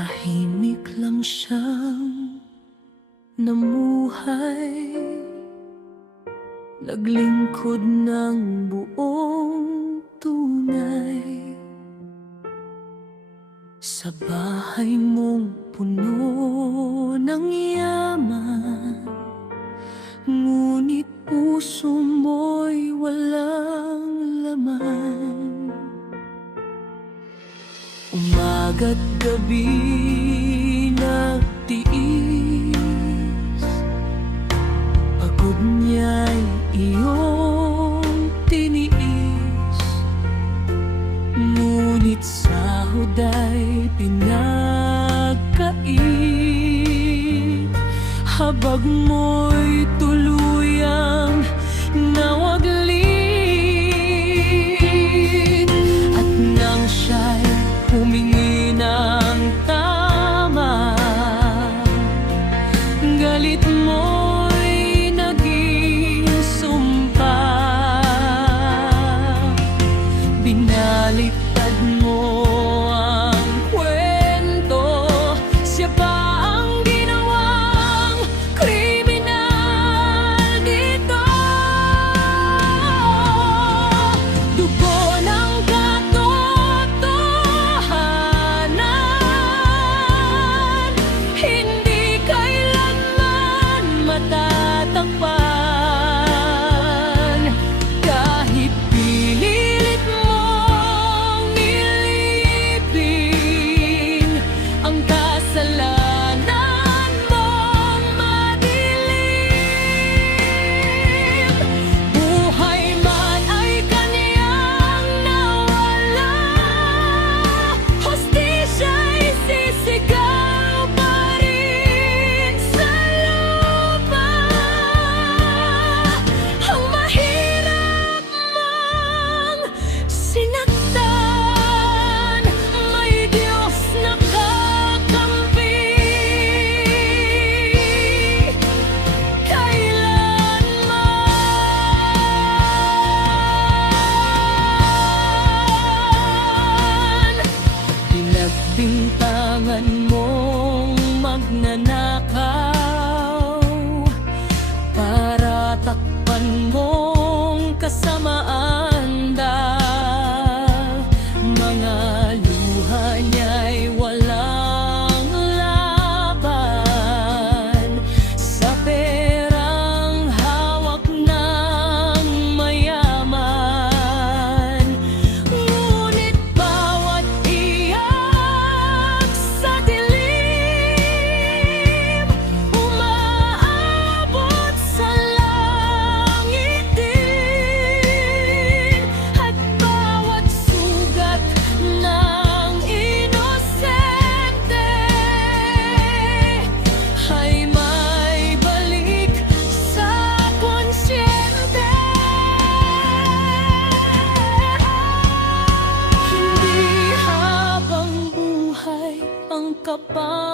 Tahimik lang siyang namuhay, naglingkod ng buong tunay. Sa bahay mong puno ng yaman, ngunit puso mo'y walang laman. Umaga't gabi nagtiis, pagod niya'y iyong tiniis. Ngunit sahod ay pinagkait, habag mo'y tuluyang nawaglit. At nang siya'y humingi ng tama, galit mo'y naging sumpa. Binaliktad mo ang kwento, siya ba ang ginawang kriminal dito? Dugo ng katotohanan, hindi kailanman matatakpan. Kahit pinilit mong ilipin ang kasalanan mong madilim, buhay man ay kaniyang nawala, hustisya'y sisigaw pa rin sa lupa. Ang mahirap mang sinaktan, may Diyos na kakampi. Kailanman pinagbintangan mong magnanakaw, para takpan mong kasamaan dahil mga luha niya'y walang laban sa perang hawak ng mayaman. Ngunit bawat iyak sa dilim, umaabot sa langit din. At bawat sugat ng inosente ay may balik sa konsyente. Hindi habang buhay ang kapal